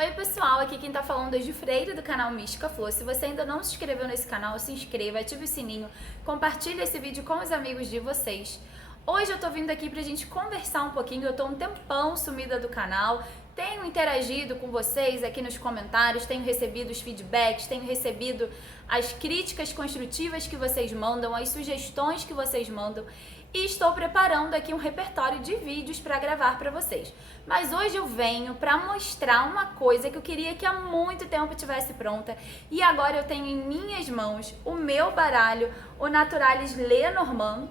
Oi pessoal, aqui quem tá falando é Ju Freire do canal Mística Flor. Se você ainda não se inscreveu nesse canal, se inscreva, ative o sininho, compartilhe esse vídeo com os amigos de vocês. Hoje eu tô vindo aqui pra gente conversar um pouquinho, eu tô um tempão sumida do canal, tenho interagido com vocês aqui nos comentários, tenho recebido os feedbacks, tenho recebido as críticas construtivas que vocês mandam, as sugestões que vocês mandam e estou preparando aqui um repertório de vídeos para gravar para vocês. Mas hoje eu venho para mostrar uma coisa que eu queria que há muito tempo tivesse pronta e agora eu tenho em minhas mãos o meu baralho, o Naturalis Lenormand,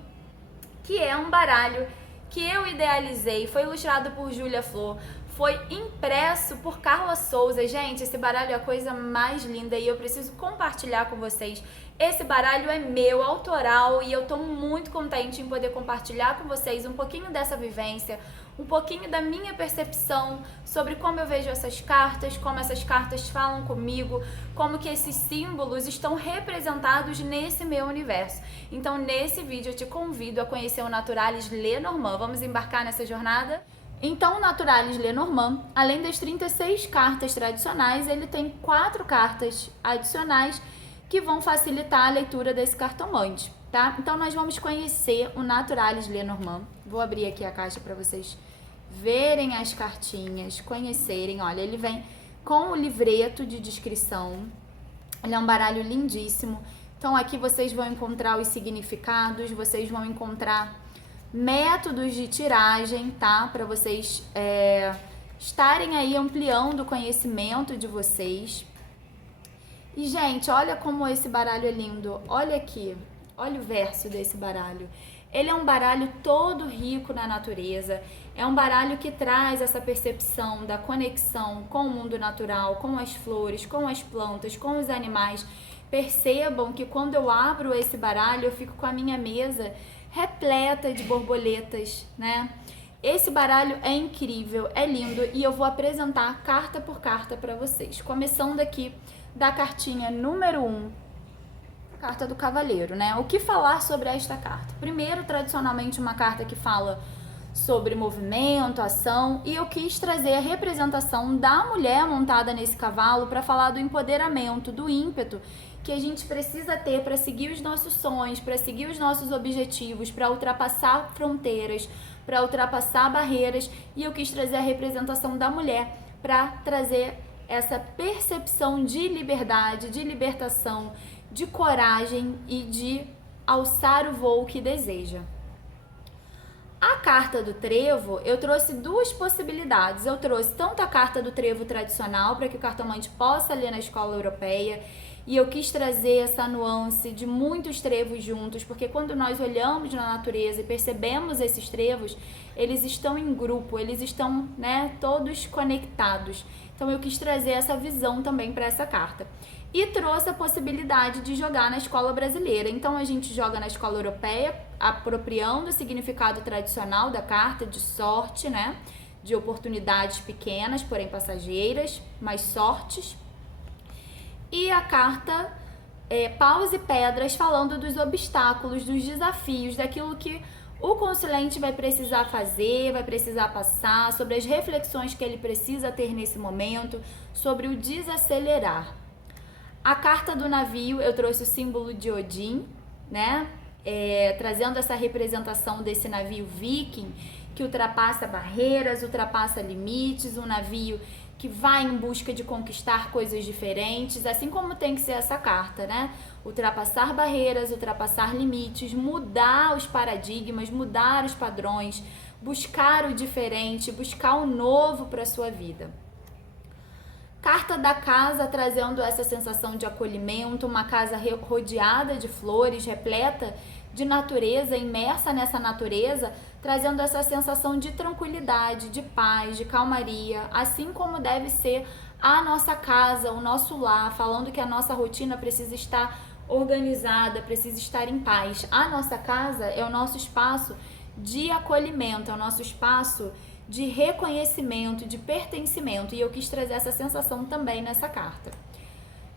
que é um baralho que eu idealizei, foi ilustrado por Júlia Flor, foi impresso por Carla Souza. Gente, esse baralho é a coisa mais linda e eu preciso compartilhar com vocês. Esse baralho é meu, autoral, e eu tô muito contente em poder compartilhar com vocês um pouquinho dessa vivência, um pouquinho da minha percepção sobre como eu vejo essas cartas, como essas cartas falam comigo, como que esses símbolos estão representados nesse meu universo. Então, nesse vídeo eu te convido a conhecer o Naturalis Lenormand. Vamos embarcar nessa jornada? Então, o Naturalis Lenormand, além das 36 cartas tradicionais, ele tem 4 cartas adicionais que vão facilitar a leitura desse cartomante, tá? Então, nós vamos conhecer o Naturalis Lenormand. Vou abrir aqui a caixa para vocês verem as cartinhas, conhecerem. Olha, ele vem com o livreto de descrição. Ele é um baralho lindíssimo. Então, aqui vocês vão encontrar os significados, vocês vão encontrar métodos de tiragem, tá? Para vocês estarem aí ampliando o conhecimento de vocês. E, gente, olha como esse baralho é lindo. Olha aqui, olha o verso desse baralho. Ele é um baralho todo rico na natureza. É um baralho que traz essa percepção da conexão com o mundo natural, com as flores, com as plantas, com os animais. Percebam que quando eu abro esse baralho, eu fico com a minha mesa repleta de borboletas, né? Esse baralho é incrível, é lindo e eu vou apresentar carta por carta para vocês. Começando aqui da cartinha número 1, carta do cavaleiro, né? O que falar sobre esta carta? Primeiro, tradicionalmente, uma carta que fala sobre movimento, ação, e eu quis trazer a representação da mulher montada nesse cavalo para falar do empoderamento, do ímpeto que a gente precisa ter para seguir os nossos sonhos, para seguir os nossos objetivos, para ultrapassar fronteiras, para ultrapassar barreiras, e eu quis trazer a representação da mulher para trazer essa percepção de liberdade, de libertação, de coragem e de alçar o voo que deseja. A carta do trevo, eu trouxe duas possibilidades. Eu trouxe tanto a carta do trevo tradicional, para que o cartomante possa ler na escola europeia, e eu quis trazer essa nuance de muitos trevos juntos, porque quando nós olhamos na natureza e percebemos esses trevos, eles estão em grupo, eles estão, né, todos conectados. Então eu quis trazer essa visão também para essa carta. E trouxe a possibilidade de jogar na escola brasileira. Então a gente joga na escola europeia, apropriando o significado tradicional da carta de sorte, né? De oportunidades pequenas, porém passageiras, mas sortes. E a carta paus e pedras, falando dos obstáculos, dos desafios, daquilo que o consulente vai precisar fazer, vai precisar passar, sobre as reflexões que ele precisa ter nesse momento, sobre o desacelerar. A carta do navio, eu trouxe o símbolo de Odin, né? Trazendo essa representação desse navio viking, que ultrapassa barreiras, ultrapassa limites, um navio que vai em busca de conquistar coisas diferentes, assim como tem que ser essa carta, né? Ultrapassar barreiras, ultrapassar limites, mudar os paradigmas, mudar os padrões, buscar o diferente, buscar o novo para a sua vida. Carta da casa, trazendo essa sensação de acolhimento, uma casa rodeada de flores, repleta de natureza, imersa nessa natureza, trazendo essa sensação de tranquilidade, de paz, de calmaria, assim como deve ser a nossa casa, o nosso lar, falando que a nossa rotina precisa estar organizada, precisa estar em paz. A nossa casa é o nosso espaço de acolhimento, é o nosso espaço de reconhecimento, de pertencimento, e eu quis trazer essa sensação também nessa carta.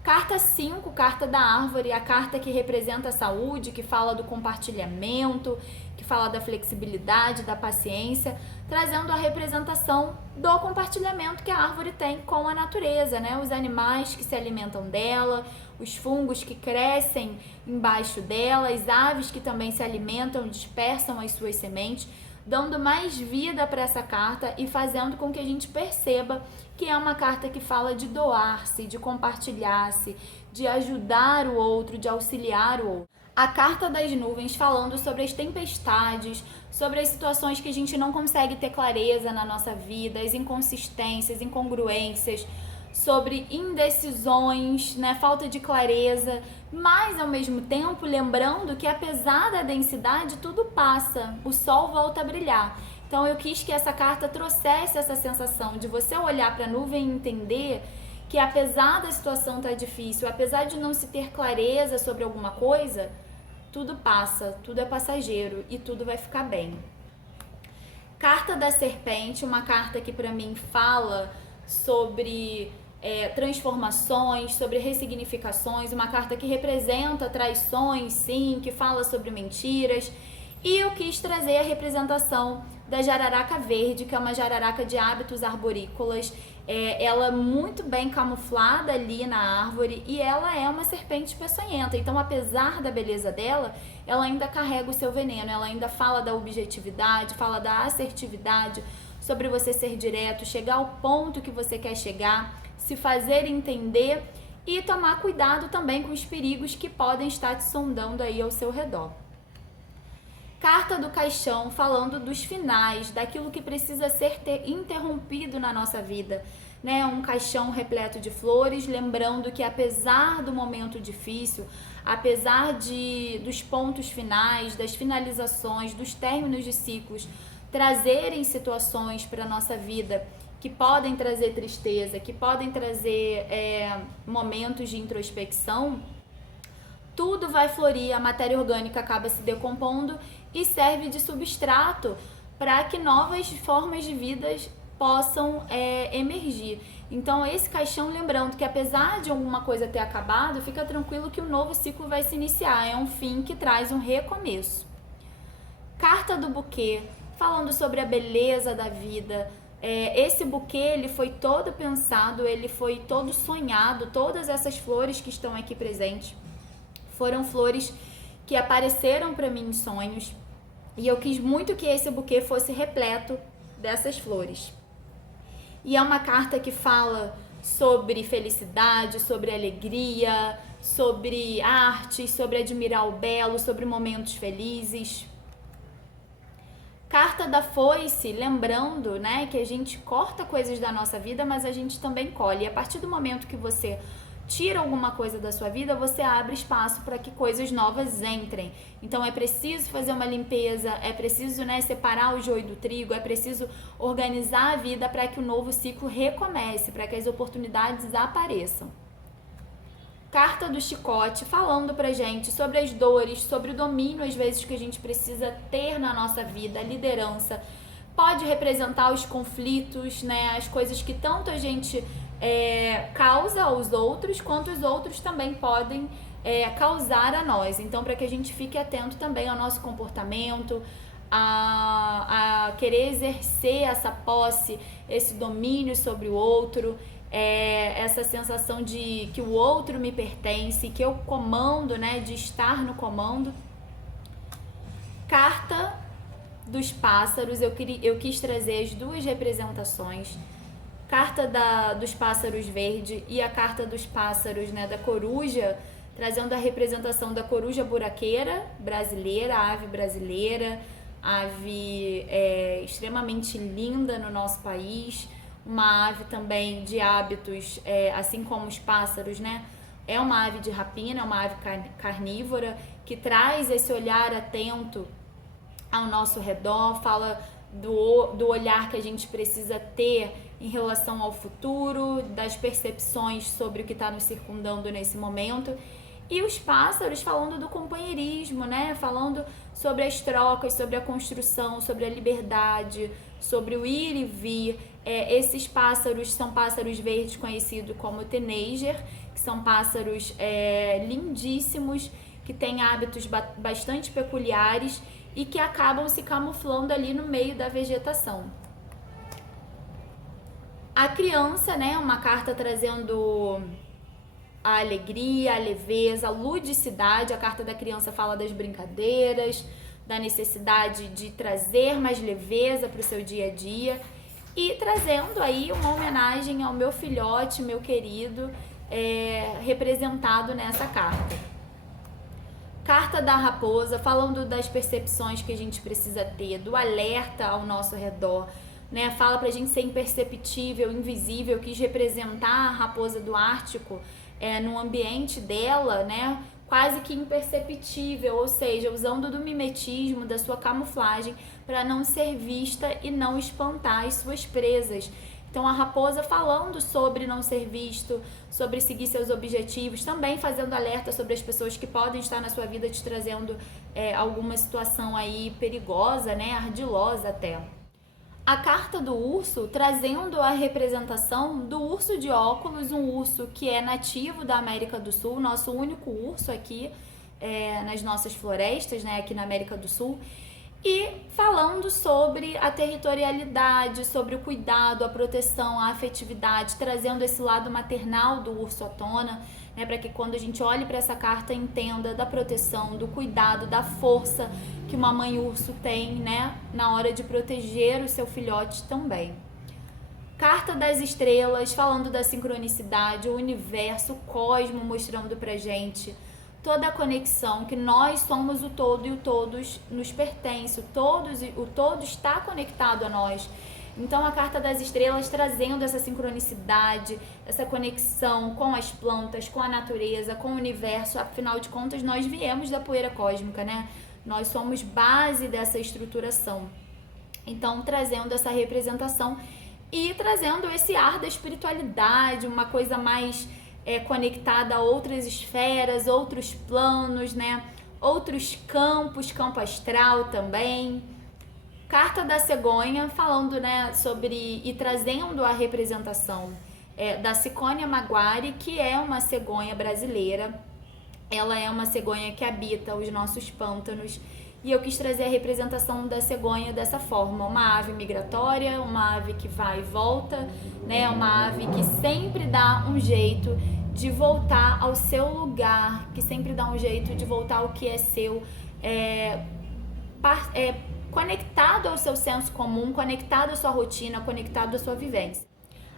Carta 5, carta da árvore, a carta que representa a saúde, que fala do compartilhamento, que fala da flexibilidade, da paciência, trazendo a representação do compartilhamento que a árvore tem com a natureza, né? Os animais que se alimentam dela, os fungos que crescem embaixo dela, as aves que também se alimentam, dispersam as suas sementes, dando mais vida para essa carta e fazendo com que a gente perceba que é uma carta que fala de doar-se, de compartilhar-se, de ajudar o outro, de auxiliar o outro. A carta das nuvens falando sobre as tempestades, sobre as situações que a gente não consegue ter clareza na nossa vida, as inconsistências, incongruências, sobre indecisões, né, falta de clareza, mas ao mesmo tempo lembrando que apesar da densidade tudo passa, o sol volta a brilhar. Então eu quis que essa carta trouxesse essa sensação de você olhar para a nuvem e entender que apesar da situação estar difícil, apesar de não se ter clareza sobre alguma coisa, tudo passa, tudo é passageiro e tudo vai ficar bem. Carta da Serpente, uma carta que para mim fala sobre transformações, sobre ressignificações, uma carta que representa traições, sim, que fala sobre mentiras. E eu quis trazer a representação da jararaca verde, que é uma jararaca de hábitos arborícolas. Ela é muito bem camuflada ali na árvore e ela é uma serpente peçonhenta. Então, apesar da beleza dela, ela ainda carrega o seu veneno. Ela ainda fala da objetividade, fala da assertividade, sobre você ser direto, chegar ao ponto que você quer chegar, se fazer entender e tomar cuidado também com os perigos que podem estar te sondando aí ao seu redor. Carta do Caixão, falando dos finais, daquilo que precisa ser interrompido na nossa vida, né? Um caixão repleto de flores, lembrando que apesar do momento difícil, apesar dos pontos finais, das finalizações, dos términos de ciclos, trazerem situações para a nossa vida que podem trazer tristeza, que podem trazer momentos de introspecção, tudo vai florir, a matéria orgânica acaba se decompondo e serve de substrato para que novas formas de vidas possam emergir. Então esse caixão, lembrando que apesar de alguma coisa ter acabado, fica tranquilo que um novo ciclo vai se iniciar, é um fim que traz um recomeço. Carta do buquê, falando sobre a beleza da vida. Esse buquê, ele foi todo pensado, ele foi todo sonhado, todas essas flores que estão aqui presentes foram flores que apareceram para mim em sonhos e eu quis muito que esse buquê fosse repleto dessas flores. E é uma carta que fala sobre felicidade, sobre alegria, sobre arte, sobre admirar o belo, sobre momentos felizes. Carta da Foice, lembrando, né, que a gente corta coisas da nossa vida, mas a gente também colhe. E a partir do momento que você tira alguma coisa da sua vida, você abre espaço para que coisas novas entrem. Então é preciso fazer uma limpeza, é preciso, né, separar o joio do trigo, é preciso organizar a vida para que o novo ciclo recomece, para que as oportunidades apareçam. Carta do Chicote, falando pra gente sobre as dores, sobre o domínio às vezes que a gente precisa ter na nossa vida, a liderança. Pode representar os conflitos, né, as coisas que tanto a gente causa aos outros, quanto os outros também podem causar a nós. Então, para que a gente fique atento também ao nosso comportamento, a querer exercer essa posse, esse domínio sobre o outro, essa sensação de que o outro me pertence, que eu comando, né, de estar no comando. Carta dos pássaros, eu quis trazer as duas representações. Carta dos pássaros verde e a carta dos pássaros, né, da coruja, trazendo a representação da coruja buraqueira brasileira, a ave brasileira, ave extremamente linda no nosso país, uma ave também de hábitos, assim como os pássaros, né? É uma ave de rapina, é uma ave carnívora, que traz esse olhar atento ao nosso redor, fala do olhar que a gente precisa ter em relação ao futuro, das percepções sobre o que está nos circundando nesse momento. E os pássaros falando do companheirismo, né? Falando sobre as trocas, sobre a construção, sobre a liberdade, sobre o ir e vir. Esses pássaros são pássaros verdes conhecidos como tanager, que são pássaros lindíssimos, que têm hábitos bastante peculiares e que acabam se camuflando ali no meio da vegetação. A criança, né, uma carta trazendo a alegria, a leveza, a ludicidade. A carta da criança fala das brincadeiras, da necessidade de trazer mais leveza para o seu dia a dia, e trazendo aí uma homenagem ao meu filhote, meu querido, representado nessa carta. Carta da raposa, falando das percepções que a gente precisa ter, do alerta ao nosso redor, né? Fala pra gente ser imperceptível, invisível, quis representar a raposa do Ártico no ambiente dela, né? Quase que imperceptível, ou seja, usando do mimetismo, da sua camuflagem, para não ser vista e não espantar as suas presas. Então a raposa falando sobre não ser visto, sobre seguir seus objetivos, também fazendo alerta sobre as pessoas que podem estar na sua vida te trazendo alguma situação aí perigosa, né, ardilosa até. A carta do urso trazendo a representação do urso de óculos, um urso que é nativo da América do Sul, nosso único urso aqui nas nossas florestas, né, aqui na América do Sul. E falando sobre a territorialidade, sobre o cuidado, a proteção, a afetividade, trazendo esse lado maternal do urso à tona, né, para que quando a gente olhe para essa carta entenda da proteção, do cuidado, da força que uma mãe urso tem, né, na hora de proteger o seu filhote também. Carta das estrelas, falando da sincronicidade, o universo, o cosmo mostrando pra gente toda a conexão, que nós somos o todo e o todos nos pertence, o todo está conectado a nós. Então a carta das estrelas trazendo essa sincronicidade, essa conexão com as plantas, com a natureza, com o universo. Afinal de contas, nós viemos da poeira cósmica, né? Nós somos base dessa estruturação. Então trazendo essa representação e trazendo esse ar da espiritualidade, uma coisa mais conectada a outras esferas, outros planos, né? Outros campos, campo astral também. Carta da cegonha, falando, né, sobre e trazendo a representação da Ciconia maguari, que é uma cegonha brasileira. Ela é uma cegonha que habita os nossos pântanos. E eu quis trazer a representação da cegonha dessa forma, uma ave migratória, uma ave que vai e volta, né? Uma ave que sempre dá um jeito de voltar ao seu lugar, que sempre dá um jeito de voltar ao que é seu, conectado ao seu senso comum, conectado à sua rotina, conectado à sua vivência.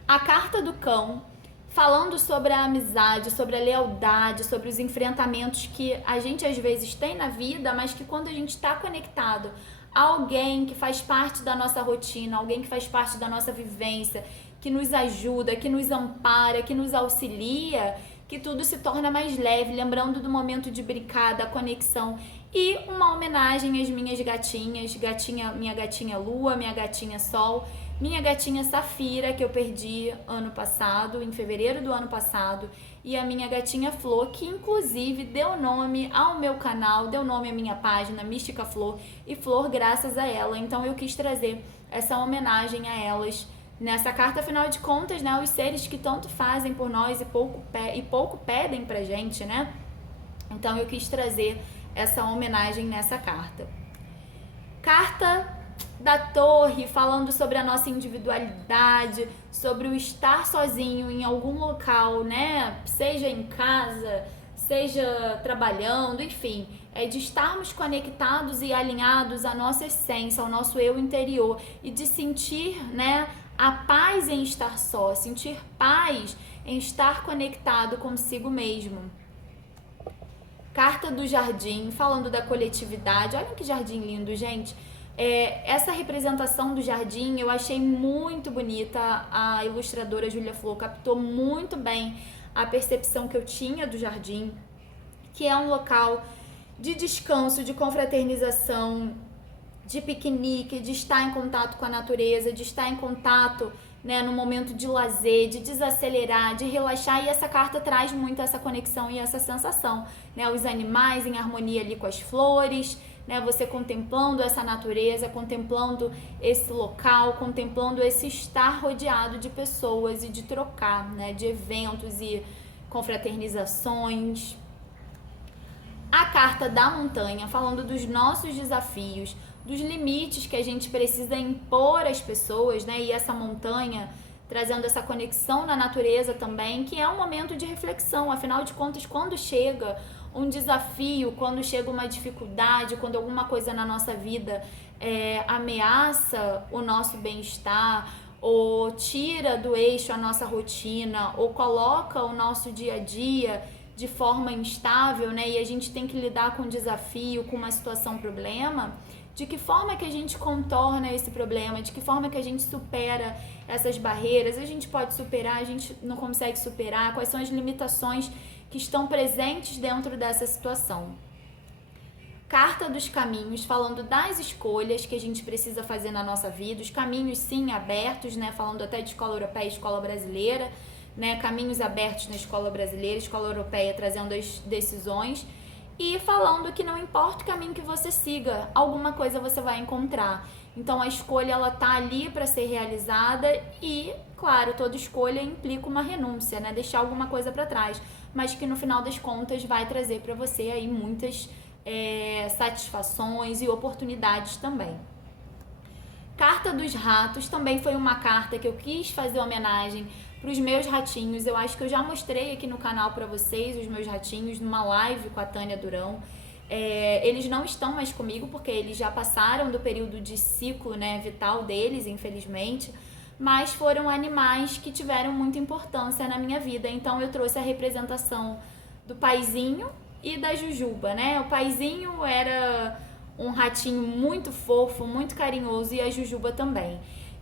A carta do cão, falando sobre a amizade, sobre a lealdade, sobre os enfrentamentos que a gente às vezes tem na vida, mas que quando a gente está conectado a alguém que faz parte da nossa rotina, alguém que faz parte da nossa vivência, que nos ajuda, que nos ampara, que nos auxilia, que tudo se torna mais leve, lembrando do momento de brincar, da conexão. E uma homenagem às minhas gatinhas, minha gatinha Lua, minha gatinha Sol, minha gatinha Safira, que eu perdi ano passado, em fevereiro do ano passado, e a minha gatinha Flor, que inclusive deu nome ao meu canal, deu nome à minha página, Mística Flor, e Flor graças a ela. Então eu quis trazer essa homenagem a elas nessa carta. Afinal de contas, né, os seres que tanto fazem por nós e pouco pedem pra gente, né? Então eu quis trazer essa homenagem nessa carta. Carta da Torre, falando sobre a nossa individualidade, sobre o estar sozinho em algum local, né? Seja em casa, seja trabalhando, enfim, de estarmos conectados e alinhados à nossa essência, ao nosso eu interior, e de sentir, né, a paz em estar só, sentir paz em estar conectado consigo mesmo. Carta do jardim, falando da coletividade. Olha que jardim lindo, gente. Essa representação do jardim eu achei muito bonita. A ilustradora Júlia Flor captou muito bem a percepção que eu tinha do jardim, que é um local de descanso, de confraternização, de piquenique, de estar em contato com a natureza, de estar em contato, né, no momento de lazer, de desacelerar, de relaxar. E essa carta traz muito essa conexão e essa sensação, né? Os animais em harmonia ali com as flores, né? Você contemplando essa natureza, contemplando esse local, contemplando esse estar rodeado de pessoas e de trocar, né, de eventos e confraternizações. A carta da montanha, falando dos nossos desafios, dos limites que a gente precisa impor às pessoas, né? E essa montanha trazendo essa conexão na natureza também, que é um momento de reflexão. Afinal de contas, quando chega um desafio, quando chega uma dificuldade, quando alguma coisa na nossa vida ameaça o nosso bem-estar, ou tira do eixo a nossa rotina, ou coloca o nosso dia a dia de forma instável, né? E a gente tem que lidar com um desafio, com uma situação, problema. De que forma que a gente contorna esse problema? De que forma que a gente supera essas barreiras? A gente pode superar, a gente não consegue superar? Quais são as limitações que estão presentes dentro dessa situação? Carta dos caminhos, falando das escolhas que a gente precisa fazer na nossa vida, os caminhos sim abertos, né? Falando até de escola europeia e escola brasileira, né? Caminhos abertos na escola brasileira, escola europeia trazendo as decisões. E falando que não importa o caminho que você siga, alguma coisa você vai encontrar. Então a escolha, ela tá ali para ser realizada e, claro, toda escolha implica uma renúncia, né? Deixar alguma coisa para trás, mas que no final das contas vai trazer para você aí muitas satisfações e oportunidades também. Carta dos ratos também foi uma carta que eu quis fazer homenagem para os meus ratinhos. Eu acho que eu já mostrei aqui no canal para vocês os meus ratinhos numa live com a Tânia Durão. Eles não estão mais comigo porque eles já passaram do período de ciclo, né, vital deles, infelizmente, mas foram animais que tiveram muita importância na minha vida. Então eu trouxe a representação do Paizinho e da Jujuba, né? O Paizinho era um ratinho muito fofo, muito carinhoso, e a Jujuba também.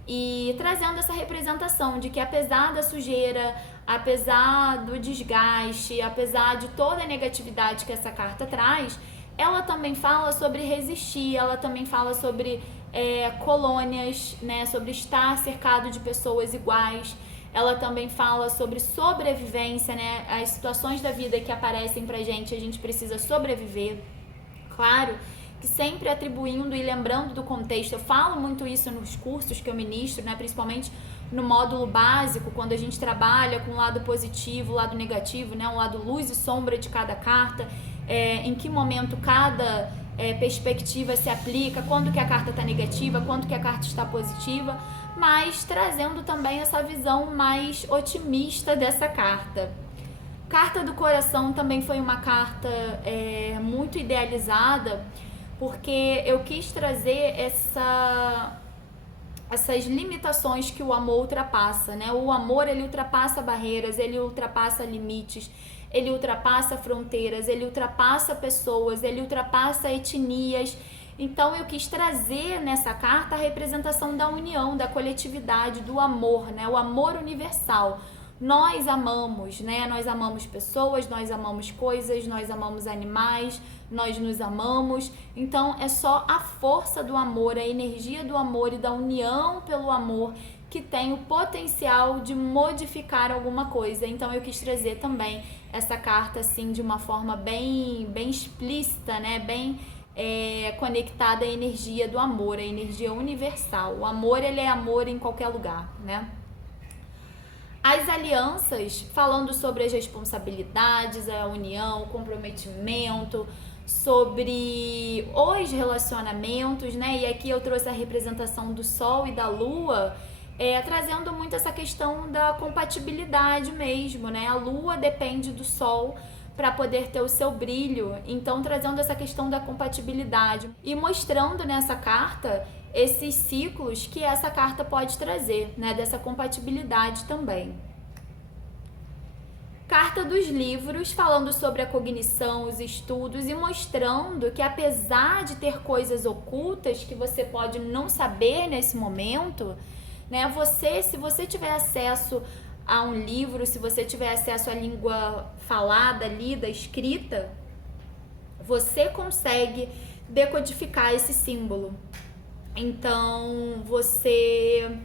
E trazendo essa representação de que apesar da sujeira, apesar do desgaste, apesar de toda a negatividade que essa carta traz, ela também fala sobre resistir, ela também fala sobre colônias, né, sobre estar cercado de pessoas iguais. Ela também fala sobre sobrevivência, né, as situações da vida que aparecem pra gente, a gente precisa sobreviver. Claro que sempre atribuindo e lembrando do contexto. Eu falo muito isso nos cursos que eu ministro, né, principalmente no módulo básico, quando a gente trabalha com o lado positivo, o lado negativo, né, o lado luz e sombra de cada carta, em que momento cada perspectiva se aplica, quando que a carta está negativa, quando que a carta está positiva, mas trazendo também essa visão mais otimista dessa carta. Carta do coração também foi uma carta muito idealizada, porque eu quis trazer essas limitações que o amor ultrapassa, né? O amor, ele ultrapassa barreiras, ele ultrapassa limites, ele ultrapassa fronteiras, ele ultrapassa pessoas, ele ultrapassa etnias. Então eu quis trazer nessa carta a representação da união, da coletividade, do amor, né? O amor universal. Nós amamos, né? Nós amamos pessoas, nós amamos coisas, nós amamos animais, nós nos amamos. Então é só a força do amor, a energia do amor e da união pelo amor que tem o potencial de modificar alguma coisa. Então eu quis trazer também essa carta assim de uma forma bem explícita, né? Bem conectada à energia do amor, à energia universal. O amor, ele é amor em qualquer lugar, né? As alianças, falando sobre as responsabilidades, a união, o comprometimento, sobre os relacionamentos, né? E aqui eu trouxe a representação do Sol e da Lua, trazendo muito essa questão da compatibilidade mesmo, né? A Lua depende do Sol para poder ter o seu brilho, então trazendo essa questão da compatibilidade e mostrando nessa carta esses ciclos que essa carta pode trazer, né, dessa compatibilidade também. Carta dos livros, falando sobre a cognição, os estudos e mostrando que apesar de ter coisas ocultas que você pode não saber nesse momento, né, se você tiver acesso a um livro, se você tiver acesso à língua falada, lida, escrita, você consegue decodificar esse símbolo. Então, você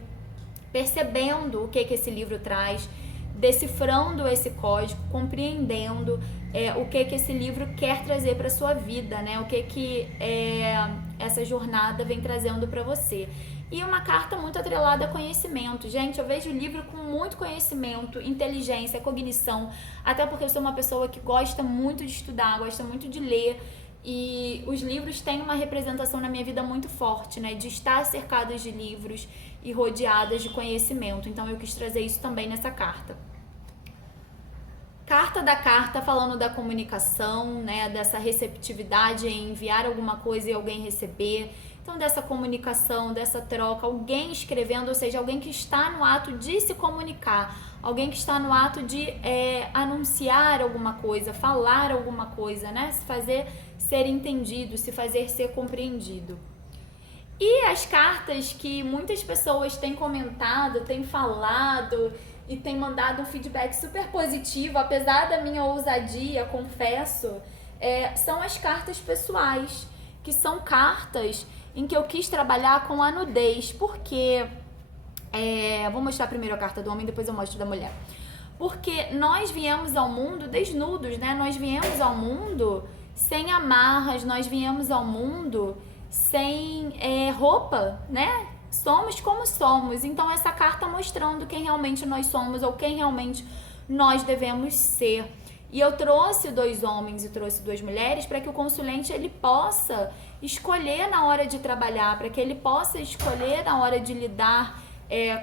percebendo o que esse livro traz, decifrando esse código, compreendendo o que esse livro quer trazer para sua vida, né? O que essa jornada vem trazendo para você. E uma carta muito atrelada a conhecimento. Gente, eu vejo o livro com muito conhecimento, inteligência, cognição, até porque eu sou uma pessoa que gosta muito de estudar, gosta muito de ler. E os livros têm uma representação na minha vida muito forte, né? De estar cercadas de livros e rodeadas de conhecimento. Então eu quis trazer isso também nessa carta. Carta da carta falando da comunicação, né? Dessa receptividade em enviar alguma coisa e alguém receber. Então dessa comunicação, dessa troca, alguém escrevendo, ou seja, alguém que está no ato de se comunicar, alguém que está no ato de anunciar alguma coisa, falar alguma coisa, né? Se fazer ser entendido, se fazer ser compreendido. E as cartas que muitas pessoas têm comentado, têm falado e têm mandado um feedback super positivo, apesar da minha ousadia, confesso, são as cartas pessoais, que são cartas em que eu quis trabalhar com a nudez, porque... vou mostrar primeiro a carta do homem, depois eu mostro da mulher. Porque nós viemos ao mundo desnudos, né? Nós viemos ao mundo sem amarras, nós viemos ao mundo sem roupa, né? Somos como somos. Então essa carta mostrando quem realmente nós somos ou quem realmente nós devemos ser. E eu trouxe 2 homens e trouxe 2 mulheres para que o consulente ele possa escolher na hora de trabalhar, para que ele possa escolher na hora de lidar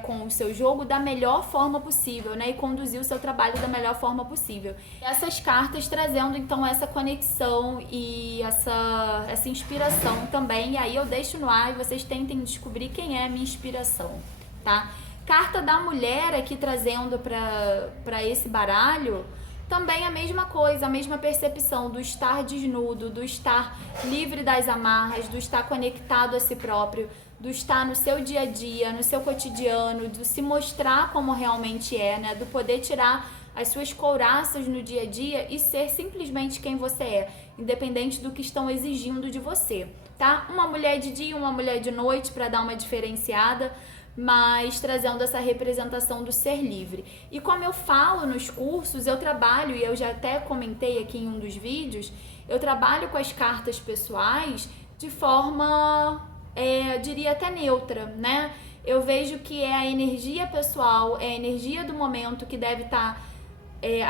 com o seu jogo da melhor forma possível, né? E conduzir o seu trabalho da melhor forma possível. Essas cartas trazendo então essa conexão e essa inspiração também. E aí eu deixo no ar e vocês tentem descobrir quem é a minha inspiração, tá? Carta da mulher aqui trazendo para esse baralho. Também a mesma coisa, a mesma percepção do estar desnudo, do estar livre das amarras, do estar conectado a si próprio, do estar no seu dia a dia, no seu cotidiano, do se mostrar como realmente né? Do poder tirar as suas couraças no dia a dia e ser simplesmente quem você é, independente do que estão exigindo de você, tá? Uma mulher de dia, uma mulher de noite, para dar uma diferenciada, mas trazendo essa representação do ser livre. E como eu falo nos cursos, eu trabalho, e eu já até comentei aqui em um dos vídeos, eu trabalho com as cartas pessoais de forma, eu diria até neutra, né? Eu vejo que é a energia pessoal, é a energia do momento que deve estar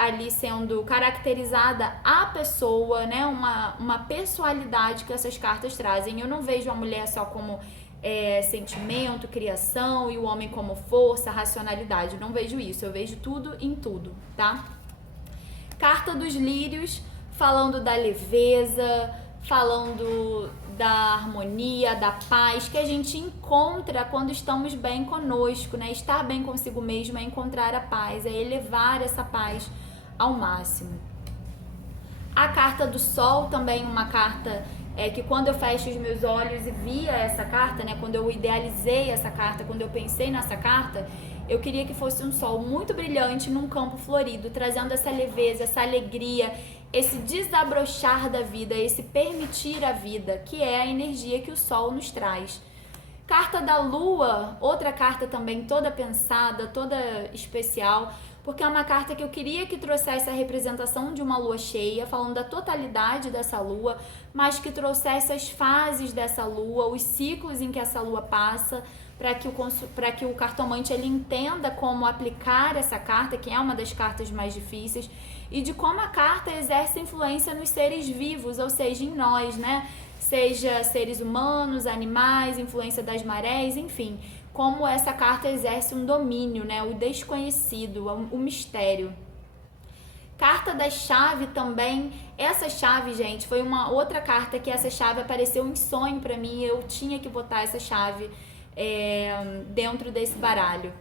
ali sendo caracterizada a pessoa, né? Uma pessoalidade que essas cartas trazem. Eu não vejo a mulher só como sentimento, criação e o homem como força, racionalidade. Não vejo isso, eu vejo tudo em tudo, tá? Carta dos lírios, falando da leveza, falando da harmonia, da paz que a gente encontra quando estamos bem conosco, né? Estar bem consigo mesmo é encontrar a paz, é elevar essa paz ao máximo. A carta do sol também, uma carta que quando eu fecho os meus olhos e via essa carta, né, quando eu idealizei essa carta, quando eu pensei nessa carta, eu queria que fosse um sol muito brilhante num campo florido, trazendo essa leveza, essa alegria, esse desabrochar da vida, esse permitir a vida, que é a energia que o sol nos traz. Carta da lua, outra carta também toda pensada, toda especial, porque é uma carta que eu queria que trouxesse a representação de uma lua cheia, falando da totalidade dessa lua, mas que trouxesse as fases dessa lua, os ciclos em que essa lua passa, para que o cartomante ele entenda como aplicar essa carta, que é uma das cartas mais difíceis, e de como a carta exerce influência nos seres vivos, ou seja, em nós, né? Seja seres humanos, animais, influência das marés, enfim, como essa carta exerce um domínio, né? O desconhecido, o mistério. Carta da chave também. Essa chave, gente, foi uma outra carta que essa chave apareceu em sonho pra mim. Eu tinha que botar essa chave dentro desse baralho.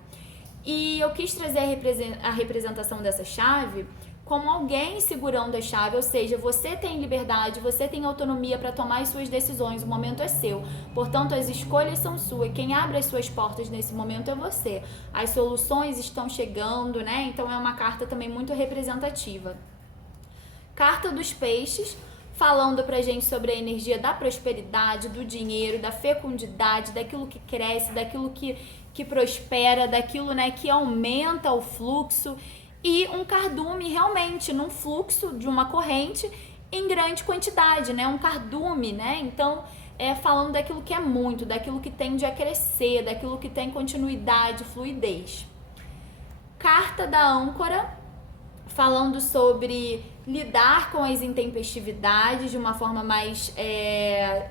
E eu quis trazer a representação dessa chave como alguém segurando a chave, ou seja, você tem liberdade, você tem autonomia para tomar as suas decisões, o momento é seu, portanto as escolhas são suas, quem abre as suas portas nesse momento é você, as soluções estão chegando, né? Então é uma carta também muito representativa. Carta dos peixes, falando pra gente sobre a energia da prosperidade, do dinheiro, da fecundidade, daquilo que cresce, daquilo que prospera, daquilo, né, que aumenta o fluxo. E um cardume realmente num fluxo de uma corrente em grande quantidade, né? Um cardume, né? Então, falando daquilo que é muito, daquilo que tende a crescer, daquilo que tem continuidade, fluidez. Carta da âncora, falando sobre lidar com as intempestividades de uma forma mais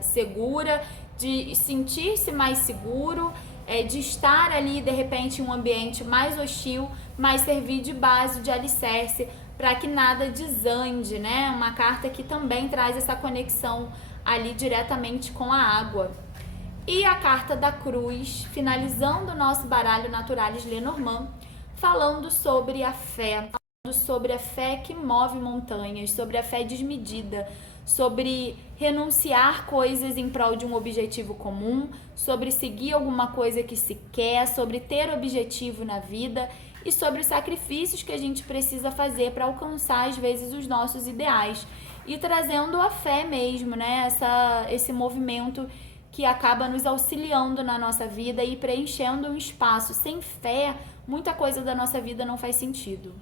segura, de sentir-se mais seguro, de estar ali de repente em um ambiente mais hostil, mas servir de base, de alicerce, para que nada desande, né? Uma carta que também traz essa conexão ali diretamente com a água. E a carta da cruz, finalizando o nosso baralho Naturalis Lenormand, falando sobre a fé, sobre a fé que move montanhas, sobre a fé desmedida, sobre renunciar coisas em prol de um objetivo comum, sobre seguir alguma coisa que se quer, sobre ter objetivo na vida e sobre os sacrifícios que a gente precisa fazer para alcançar às vezes os nossos ideais, e trazendo a fé mesmo, né? Esse movimento que acaba nos auxiliando na nossa vida e preenchendo um espaço. Sem fé, muita coisa da nossa vida não faz sentido.